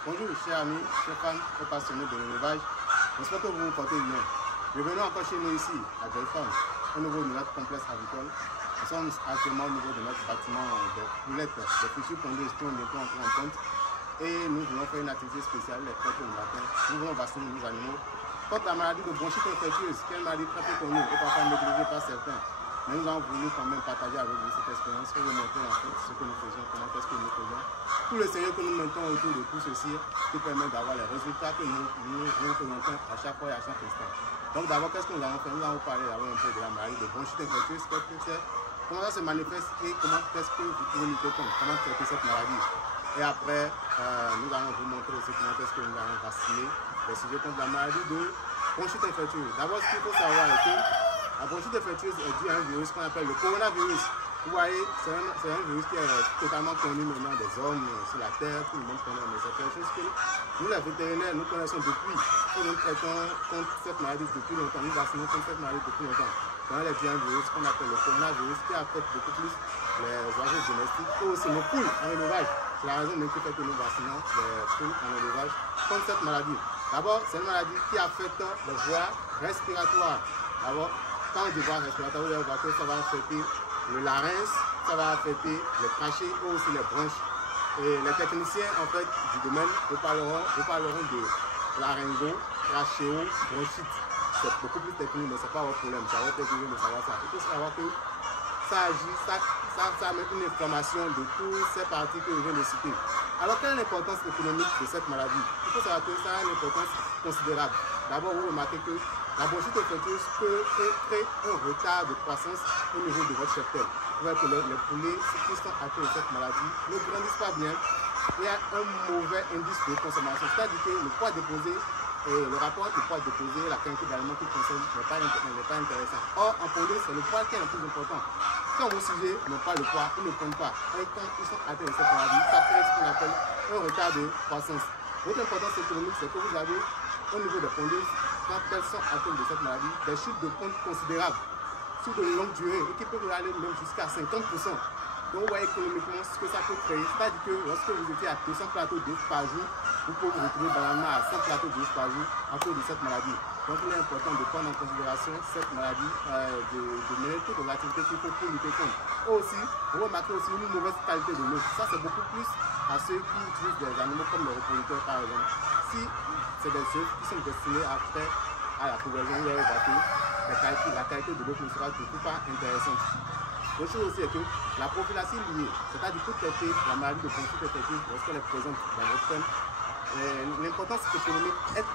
Bonjour chers amis, chers fans et passionnés de l'élevage. J'espère que vous vous portez bien. Bienvenue encore chez nous ici à Joyfarm, au niveau de notre complexe agricole. Nous sommes actuellement au niveau de notre bâtiment de poulettes, de futures pondeuses qui ont bientôt entré en compte. Et nous voulons faire une activité spéciale les très tôt le matin. Nous voulons vacciner nos animaux contre la maladie de bronchite infectieuse, qui est une maladie très peu connue et parfois négligée par certains. Mais nous avons voulu quand même partager avec vous cette expérience pour vous montrer en fait ce que nous faisons, comment est-ce que nous faisons. Tout le sérieux que nous mettons autour de tout ceci qui permet d'avoir les résultats que nous présentons à chaque fois et à chaque instant. Donc d'abord, qu'est-ce que nous avons fait? Nous avons parlé d'abord un peu de la maladie de bronchite infectieuse, qu'est-ce que c'est, comment ça se manifeste et comment est-ce que vous pouvez lutter contre, comment traiter cette maladie. Et après, nous allons vous montrer aussi comment est-ce que nous allons vacciner les sujets contre la maladie de bronchite infectieuse. D'abord, ce qu'il faut savoir est que la bronchite infectieuse est due à un virus qu'on appelle le coronavirus. Vous voyez, c'est un virus qui est totalement connu maintenant des hommes sur la terre, tout le monde connaît, mais c'est quelque chose que nous, les vétérinaires, nous connaissons depuis. Et nous traitons contre cette maladie depuis longtemps, nous vaccinons contre cette maladie depuis longtemps. Donc, il y a un virus qu'on appelle le coronavirus qui affecte beaucoup plus les oiseaux domestiques et aussi les poules en élevage. C'est la raison même qui fait que nous vaccinons les poules en élevage contre cette maladie. D'abord, c'est une maladie qui affecte les voies respiratoires. D'abord, quand on dit voies respiratoires, vous allez voir que ça va affecter le larynx, ça va affecter les trachées et aussi les bronches. Et les techniciens en fait du domaine vous parleront de laryngo, trachéo, bronchite. C'est beaucoup plus technique, mais ce n'est pas votre problème, c'est votre technique de savoir ça. Il faut savoir que ça agit, ça met une inflammation de toutes ces parties que je viens de citer. Alors, quelle est l'importance économique de cette maladie? Il faut savoir que ça a une importance considérable. D'abord, vous remarquez que la bronchite infectieuse peut créer un retard de croissance au niveau de votre cheptel. Vous voyez que les poulets qui sont atteints de cette maladie ne grandissent pas bien. Il y a un mauvais indice de consommation, c'est-à-dire que le poids déposé et le rapport entre le poids déposé et la quantité d'aliments qu'ils consomment n'est pas intéressant. Or, en poulet, c'est le poids qui est le plus important. Quand vos sujets n'ont pas le poids, ils ne prennent pas. Et quand ils sont atteints de cette maladie, ça crée ce qu'on appelle un retard de croissance. Votre importance économique, c'est que vous avez au niveau des pondeuses, quand elles sont atteintes de cette maladie, des chutes de ponte considérables sur de longue durée et qui peuvent aller même jusqu'à 50%. Donc, vous voyez économiquement ce que ça peut créer. C'est-à-dire que lorsque vous étiez à 200 plateaux d'œufs par jour, vous pouvez vous retrouver banalement à 100 plateaux d'œufs par jour à cause de cette maladie. Donc, il est important de prendre en considération cette maladie, de mener toutes les activités qu'il faut pour lutter contre. Et aussi, vous remarquez aussi une mauvaise qualité de l'eau. Ça, c'est beaucoup plus à ceux qui utilisent des animaux comme les reproducteurs, par exemple. Si c'est des œufs qui sont destinés à faire à la conversion, vous allez voir que la qualité de l'eau ne sera du tout pas intéressante. L'autre chose aussi est que la prophylaxie liée, c'est-à-dire pour traiter la maladie de bronchite infectieuse lorsqu'elle est présente dans votre ferme, l'importance économique est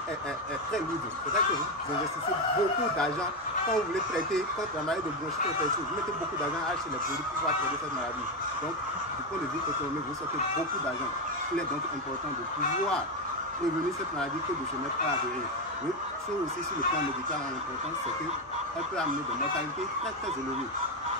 très lourde. C'est-à-dire que vous investissez beaucoup d'argent quand vous voulez traiter contre la maladie de bronchite infectieuse. Vous mettez beaucoup d'argent à acheter les produits pour pouvoir traiter cette maladie. Donc, du point de vue économique, vous sortez beaucoup d'argent. Il est donc important de pouvoir prévenir cette maladie que de se mettre à la dérive. L'autre chose aussi sur le plan médical en importance, c'est qu'elle peut amener des mortalités très élevées.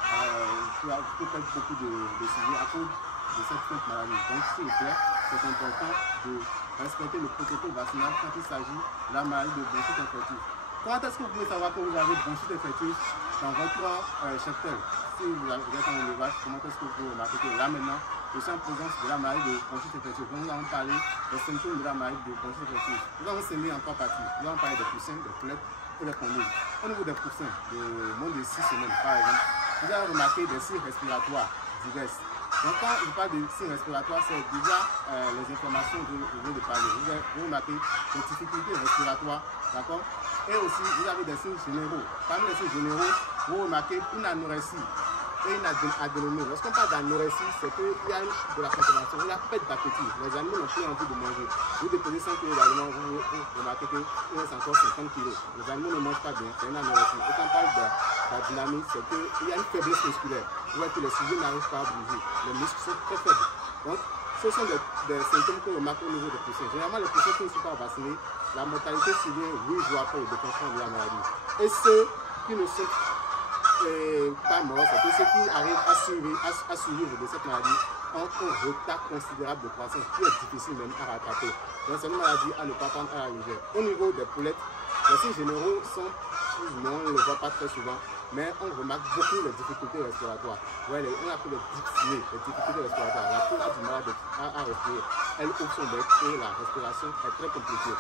Il peut perdre beaucoup de sujets à cause de cette maladie. Donc, s'il vous plaît, c'est important de respecter le protocole vaccinal quand il s'agit de la maladie de bronchite infectieuse. Comment est-ce que vous pouvez savoir que vous avez bronchite infectieuse dans votre cheptel? Si vous êtes en élevage, comment est-ce que vous pouvez remarquer que là maintenant, je suis en présence de la maladie de bronchite infectieuse. Donc, nous allons parler des symptômes de la maladie de bronchite infectieuse. Nous allons s'aimer en trois parties. Nous allons parler des poussins, des poulettes et des pondeuses. Au niveau des poussins, de moins de 6 semaines par exemple, vous allez remarquer des signes respiratoires diverses. Donc, quand je parle de signes respiratoires, c'est déjà les inflammations que je viens de parler. Vous remarquez des difficultés respiratoires, d'accord? Et aussi, vous avez des signes généraux. Parmi les signes généraux, vous remarquez une anorexie et une adénomie. Lorsqu'on parle d'anorexie, c'est qu'il y a une chute de la consommation, il y a perte d'appétit. Les animaux n'ont plus envie de manger. Vous déposez 100 kg d'aliments, vous remarquez qu'il reste encore 50 kg. Les animaux ne mangent pas bien, c'est une anorexie. Et quand on parle d'adénomie, c'est qu'il y a une faiblesse musculaire. Vous voyez que les sujets n'arrivent pas à bouger. Les muscles sont très faibles. Donc, ce sont des symptômes qu'on remarque au niveau des poussins. Généralement, les poussins qui ne sont pas vaccinés, la mortalité survient 8 jours après le déclenchement de la maladie. Et ceux qui ne sont pas morts, c'est que ceux qui arrivent à survivre de cette maladie ont un retard considérable de croissance qui est difficile même à rattraper. Donc, c'est une maladie à ne pas prendre à la légère. Au niveau des poulettes, les signes généraux sont plus ou moins, on ne le voit pas très souvent, mais on remarque beaucoup les difficultés respiratoires. Ouais, on appelle les dyspnées, les difficultés respiratoires. La poule a du mal à respirer. elle ouvre son bec et la respiration est très compliquée.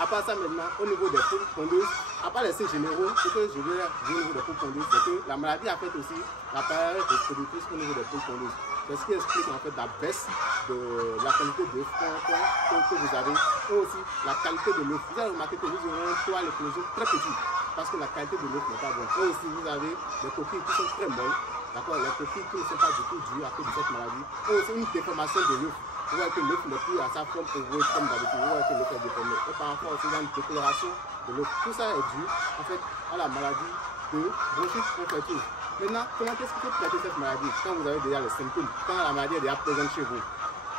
À part ça maintenant, au niveau des poules pondeuses, à part les signes généraux, ce que je veux dire au niveau des poules pondeuses, c'est que la maladie affecte aussi l'appareil reproductif au niveau des poules pondeuses. C'est ce qui explique en fait la baisse de la qualité de que vous avez et aussi la qualité de l'œuf. Vous avez remarqué que vous aurez un taux à l'éclosion très petit parce que la qualité de l'œuf n'est pas bonne. Et aussi vous avez des coquilles qui sont très molles, d'accord, les coquilles qui ne sont pas du tout dues à cause de cette maladie. Et aussi une déformation de l'œuf. Vous voyez que l'œuf n'est plus à sa forme ouvreuse comme d'habitude. Vous voyez que l'œuf est déformé. Et par rapport aussi, il y a une décoloration de l'œuf. Tout ça est dû en fait à la maladie de bronchite infectieuse. Maintenant, comment est-ce que vous traitez cette maladie quand vous avez déjà les symptômes, quand la maladie est déjà présente chez vous?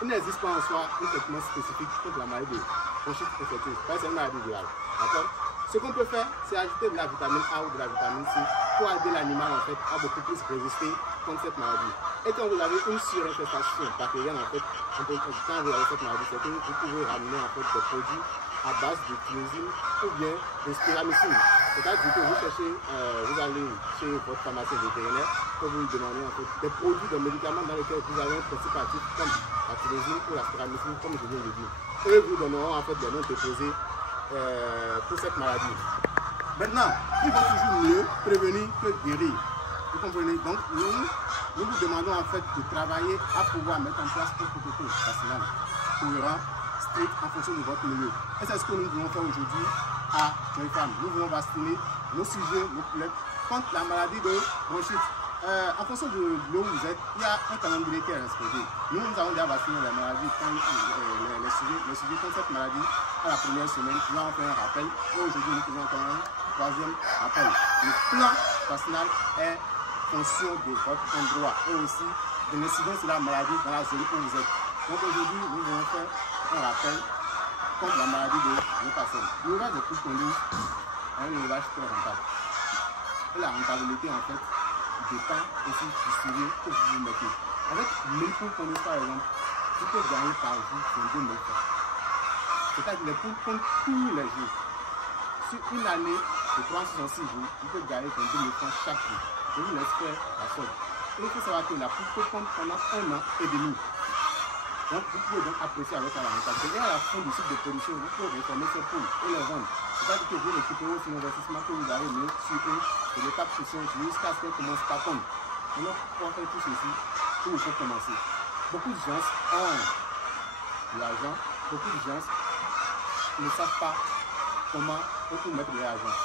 Il n'existe pas en soi un traitement spécifique contre la maladie de bronchite infectieuse. C'est une maladie virale. D'accord? Ce qu'on peut faire, c'est ajouter de la vitamine A ou de la vitamine C pour aider l'animal en fait à beaucoup plus résister contre cette maladie. Et quand vous avez une surinfestation bactérienne en fait, quand vous avez cette maladie, c'est que vous pouvez ramener en fait des produits à base de thiazine ou bien de spiramycine. C'est-à-dire que vous cherchez, vous allez chez votre pharmacien vétérinaire pour vous lui demander en fait des produits, des médicaments dans lesquels vous avez un principe actif comme la thiazine ou la spiramycine, comme je viens de le dire. Eux vous donneront en fait des noms déposés pour cette maladie. Maintenant, il vaut toujours mieux prévenir que guérir. Vous comprenez? Donc, nous vous demandons en fait de travailler à pouvoir mettre en place un protocole vaccinal cohérent, strict en fonction de votre milieu. Et c'est ce que nous voulons faire aujourd'hui à Joyfarm. Nous voulons vacciner nos sujets, nos poulets contre la maladie de bronchite. En fonction de là où vous êtes, il y a un calendrier qui est respecté. Nous avons déjà vacciné la maladie, les sujets contre cette maladie à la première semaine. Nous avons fait un rappel et aujourd'hui nous faisons encore un troisième rappel. Le plan vaccinal est fonction de votre endroit et aussi de l'incidence de la maladie dans la zone où vous êtes. Donc aujourd'hui, nous allons faire un rappel contre la maladie de nos personnes. L'élevage de poules pondeuses est un élevage très rentable. Et la rentabilité en fait dépend aussi du suivi que vous vous mettez. Avec 1000 poules pondeuses par exemple, vous pouvez gagner par jour 22 000 francs. C'est-à-dire les poules pondent tous les jours. Sur une année de 366 jours, vous pouvez gagner 22 000 francs chaque jour. Je vous laisse faire la chose. Il faut savoir que la poule peut pondre pendant 1 an et demi. Donc vous pouvez donc apprécier avec la rentabilité. Et à la fin du cycle de production, vous pouvez réformer ces poules et les vendre. C'est-à-dire que vous récupérez aussi l'investissement que vous avez mis sur eux de l'étape suivante jusqu'à ce qu'elles commencent à pondre. Maintenant, pour faire tout ceci, il faut commencer. Beaucoup de gens ont l'argent, beaucoup de gens ne savent pas comment mettre l'argent.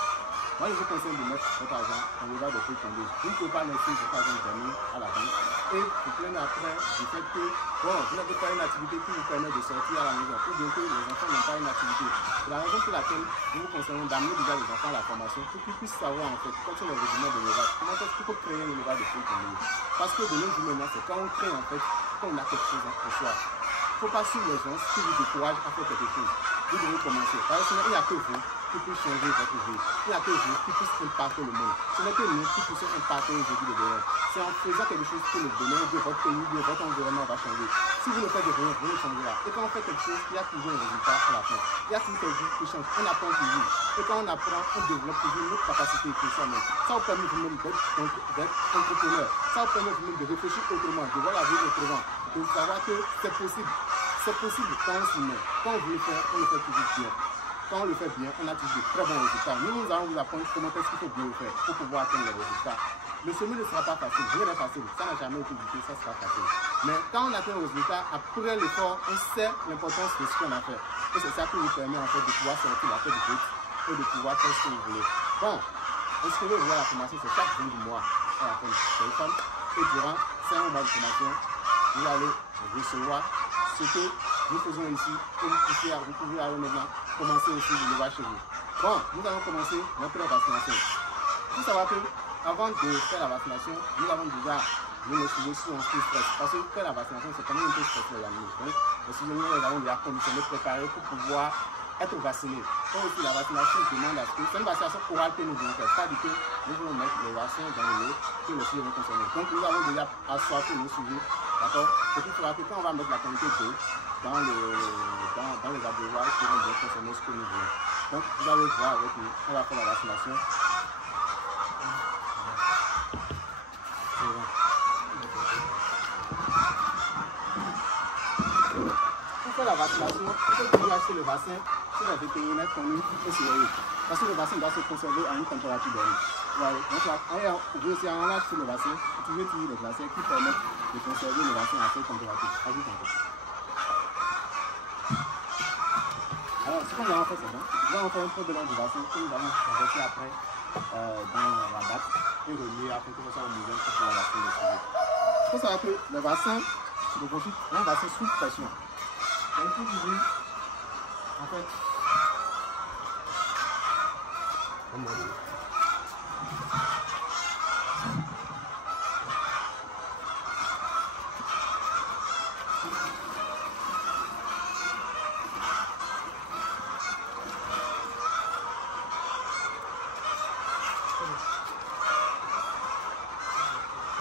Moi, je vous conseille de mettre votre argent en élevage de poules pondeuses. Vous ne pouvez pas laisser votre argent dormir à la banque et vous plaindre après du fait que bon, vous n'avez pas une activité qui vous permet de sortir à la maison ou bien que les enfants n'ont pas une activité. C'est la raison pour laquelle nous vous conseillons d'amener déjà les enfants à la formation pour qu'ils puissent savoir en fait quels sont les régiments de l'élevage, comment est-ce qu'il faut créer un élevage de poules pondeuses. Parce que de nos jours maintenant, c'est quand on crée en fait qu'on a quelque chose en soi. Il ne faut pas suivre les gens qui vous découragent à faire quelque chose. Vous devez commencer. Parce que il n'y a que vous qui puisse changer votre vie. Il n'y a que vous qui puisse impacter le monde. Ce n'est que nous qui puissions impacter aujourd'hui le bonheur. C'est en faisant quelque chose que le bonheur de votre pays, de votre environnement va changer. Si vous ne faites rien, vous ne changerez pas. Et quand on fait quelque chose, il y a toujours un résultat à la fin. Il y a toujours quelque chose qui change. On apprend toujours. Et quand on apprend, on développe toujours notre capacité pour soi-même. Ça vous permet vous-même d'être entrepreneur. Ça vous permet vous-même de réfléchir autrement, de voir la vie autrement, de savoir que c'est possible. C'est possible quand on s'y met. Quand on veut le faire, on le fait toujours bien. Quand on le fait bien, on a toujours de très bons résultats. Nous allons vous apprendre comment est-ce qu'il faut bien le faire pour pouvoir atteindre les résultats. Le sommet ne sera pas facile, rien n'est facile, ça n'a jamais été difficile, ça sera facile. Mais quand on atteint le résultat, après l'effort, on sait l'importance de ce qu'on a fait. Et c'est ça qui nous permet en fait de pouvoir sortir la tête du truc et de pouvoir faire ce que vous voulez. Bon, inscrivez-vous à la formation, c'est chaque fin du mois à la fin de téléphone. Et durant 5 mois de formation, vous allez recevoir ce que nous faisons ici et vous pouvez aller maintenant commencer aussi l'élevage chez vous. Bon, nous allons commencer notre vaccination. Il faut savoir que avant de faire la vaccination, nous avons déjà les sujets sur un peu stress. Parce que faire la vaccination, c'est quand même un peu stressant les animaux. Donc, les sujets, nous les avons déjà conditionnés, préparés pour pouvoir être vaccinés. Comme aussi la vaccination demande à ce que c'est une vaccination orale que nous voulons faire. C'est-à-dire que nous voulons mettre les vaccins dans le lait que les sujets vont consommer. Donc, nous avons déjà assoiffé nos sujets. D'accord? Ce qui fera que quand on va mettre la quantité d'eau dans les abreuvoirs, ils vont bien consommer ce que nous voulons. Donc, vous allez voir avec nous, on va faire la vaccination. vaccination, il faut toujours acheter le vaccin chez les vétérinaires connus et sérieux. Parce que le vaccin doit se conserver à une température donnée. Ouais, donc là, on a acheté le vaccin, toujours les vaccins qui permettent de conserver le vaccin à cette température. Ajoute encore. Alors, ce qu'on va faire, c'est bon. Nous allons faire un peu de l'eau du vaccin que nous allons verser après dans la batte et relier après que nous sommes en mesure pour la vaccin de suivi. Il faut savoir que le vaccin de bronchite est un vaccin sous pression. Donc, pour toujours, en fait,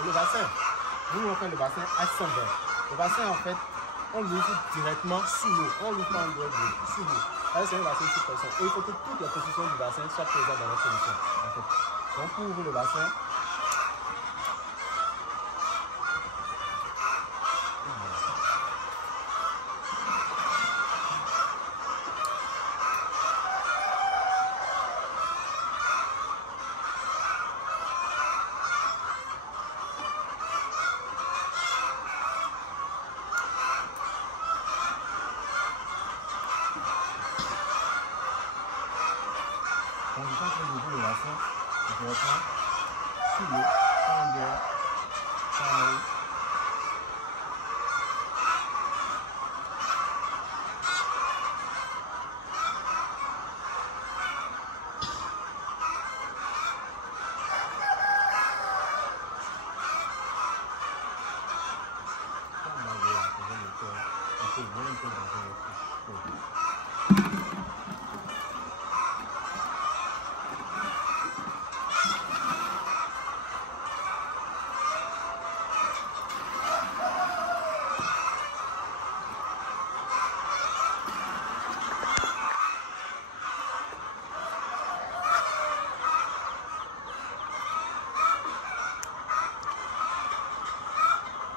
le vaccin, nous on fait le vaccin à 100 verres. Le vaccin en fait, on l'ouvre directement sous l'eau. On l'ouvre pas en dehors de l'eau, sous l'eau. C'est un vaccin sous pression. Et il faut que toutes les positions du vaccin soient présentes dans notre solution. En fait. Donc pour ouvrir le vaccin, quand je suis en train d'ouvrir le vaccin, je reprends sous l'eau, pas en dehors, pas en haut.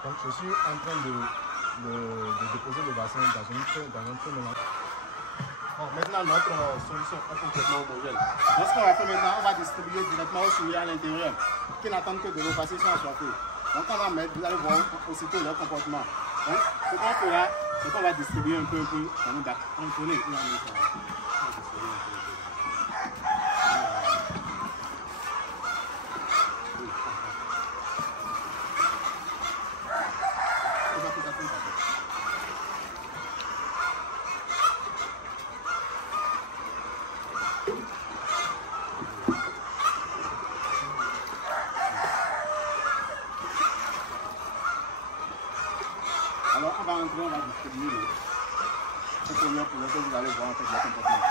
Donc je suis en train de déposer le vaccin dans un peu mélange. Bon, maintenant notre solution est complètement homogène. Donc ce qu'on va faire maintenant, on va distribuer directement aux souris à l'intérieur qui n'attendent que de l'eau passer sans assoiffés. Donc on va mettre, vous allez voir aussitôt leur comportement. Donc ce qu'on fera, c'est qu'on va distribuer un peu dans nos bacs. On connaît, on va mettre ça. Alors on va entrer, on va distribuer ce premier pour lequel vous allez voir en fait le comportement.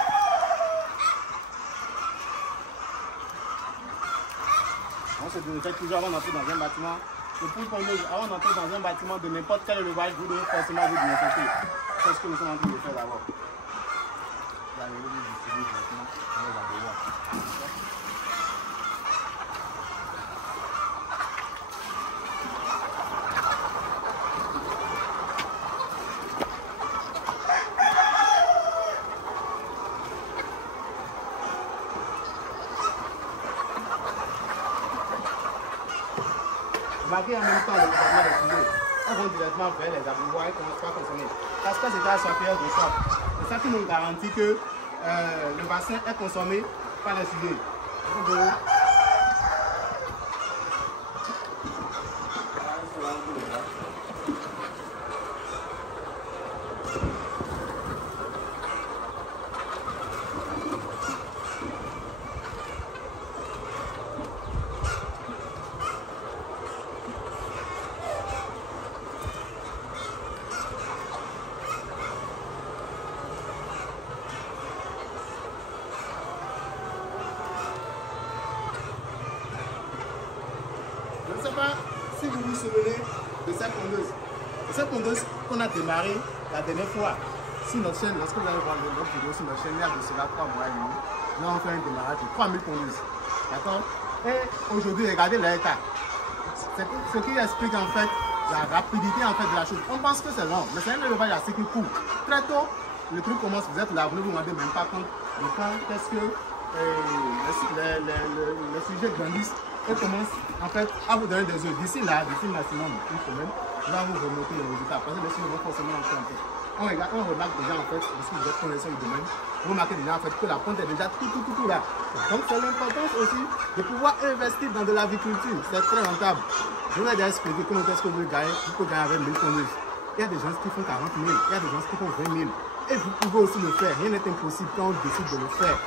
On se fait toujours avant d'entrer dans un bâtiment. Le plus qu'on est, avant d'entrer dans un bâtiment de n'importe quel élevage, vous devez forcément vous désinfecter. C'est ce que nous sommes en train de faire d'abord. Vous allez vous distribuer directement dans les abattoirs. Marquer en même temps le comportement des sujets. Elles vont directement vers les abreuvoirs et ne commencent pas à consommer. Parce que c'est à sa période de soif. C'est ça qui nous garantit que le vaccin est consommé par les sujets. Je ne sais pas si vous vous souvenez de cette pondeuse. Cette pondeuse qu'on a démarré la dernière fois sur notre chaîne, lorsque vous allez voir notre vidéo sur notre chaîne, il y a de cela 3 mois et demi. Nous avons fait un démarrage de 3000 pondeuses. D'accord? Et aujourd'hui, regardez l'état. Ce qui explique en fait la rapidité en fait de la chose. On pense que c'est long, mais c'est un élevage assez court. Très tôt, le truc commence, vous êtes là, vous ne vous rendez même pas compte de quand qu'est-ce que les sujets grandissent et commencent en fait à vous donner des œufs. D'ici là, d'ici maximum une semaine, là vous remontez les résultats. Parce que les signes vont forcément entrer en fait. On remarque déjà en fait, si vous êtes connaisseur du domaine, vous remarquez déjà en fait que la ponte est déjà tout là. Donc c'est l'importance aussi de pouvoir investir dans de l'aviculture. C'est très rentable. Je vous ai déjà expliqué comment est-ce que vous pouvez gagner avec 1000 tonneuses. Il y a des gens qui font 40 000, il y a des gens qui font 20 000. Et vous pouvez aussi le faire. Rien n'est impossible quand on décide de le faire.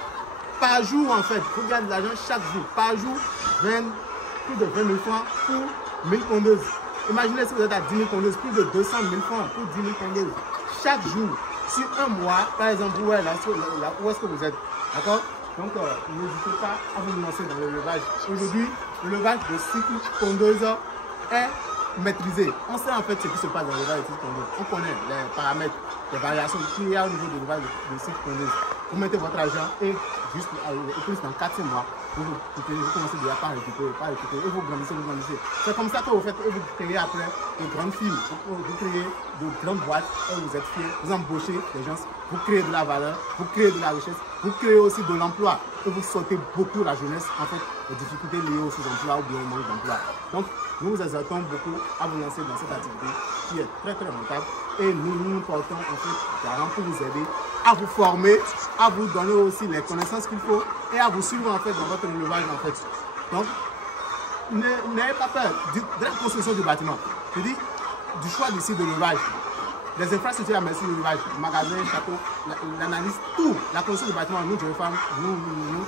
Par jour, en fait, vous gagnez de l'argent chaque jour. Par jour, plus de 20 000 francs pour 1000 tondeuses. Imaginez si vous êtes à 10 000 tondeuses, plus de 200 000 francs pour 10 000 tondeuses. Chaque jour, sur un mois, par exemple, où est-ce que vous êtes? D'accord? Donc, n'hésitez pas à vous lancer dans l'élevage. Aujourd'hui, l'élevage de cycle tondeuse est maîtrisé. On sait en fait ce qui se passe dans l'élevage de cycle tondeuse. On connaît les paramètres, les variations qu'il y a au niveau de l'élevage de cycle tondeuse. Vous mettez votre argent et juste dans 4 mois, vous commencez déjà par récupérer, et vous grandissez. C'est comme ça que vous faites, et vous créez après de grandes firmes, vous créez de grandes boîtes, et vous êtes fiers, vous embauchez des gens, vous créez de la valeur, vous créez de la richesse, vous créez aussi de l'emploi, et vous sortez beaucoup la jeunesse, en fait, les difficultés liées au sous-emploi ou bien au manque d'emploi. Donc, nous vous exhortons beaucoup à vous lancer dans cette activité qui est très rentable, et nous portons en fait garant pour vous aider à vous former, à vous donner aussi les connaissances qu'il faut et à vous suivre en fait dans votre élevage en fait. Donc, n'ayez pas peur de la construction du bâtiment. Je dis du choix du site de l'élevage, les infrastructures à merci de l'élevage, magasins, châteaux, l'analyse, tout, la construction du bâtiment, nous, jeunes femmes, nous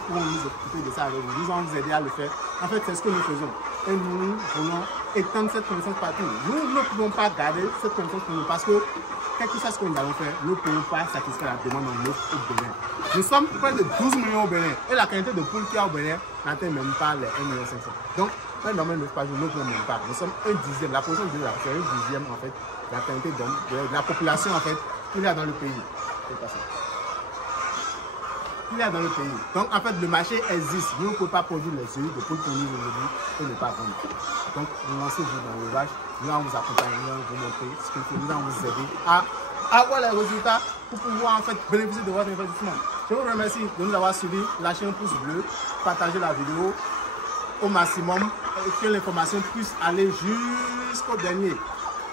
pouvons nous occuper de ça avec vous. Nous allons vous aider à le faire. En fait, c'est ce que nous faisons. Et nous voulons étendre cette connaissance partout. Nous ne pouvons pas garder cette connaissance pour nous parce que quel que soit ce que nous allons faire, nous ne pouvons pas satisfaire la demande en offre au Bénin. Nous sommes près de 12 millions au Bénin et la quantité de poules qu'il y a au Bénin n'atteint même pas les 1,5 million. Donc, un domaine de par jour, nous ne pouvons même pas. Nous sommes un dixième. La position de c'est un dixième en fait, la quantité de la population en fait qu'il y a dans le pays. C'est pas ça. Il y a dans le pays. Donc en fait le marché existe. Nous ne pouvons pas produire les œufs de poules qu'on nous aujourd'hui et ne pas vendre. Donc lancez-vous dans l'élevage. Nous allons vous accompagner, nous allons vous montrer ce qu'il faut, nous allons vous aider à avoir les résultats pour pouvoir en fait bénéficier de votre investissement. Je vous remercie de nous avoir suivis. Lâchez un pouce bleu, partagez la vidéo au maximum et que l'information puisse aller jusqu'au dernier.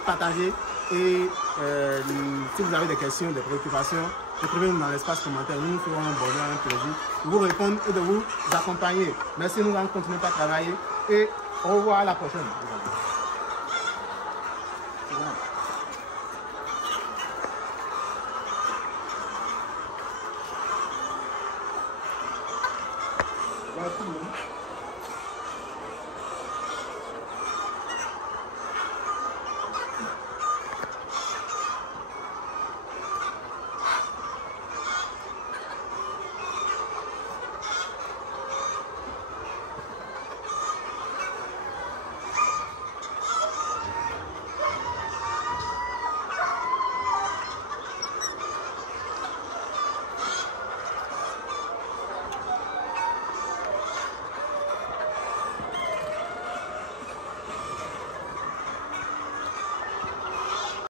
Partagez et si vous avez des questions, des préoccupations, écrivez-nous dans l'espace commentaire. Nous nous ferons un bonheur, un plaisir de vous répondre et de vous accompagner. Merci, nous allons continuer à travailler et au revoir à la prochaine. Voilà tout le monde.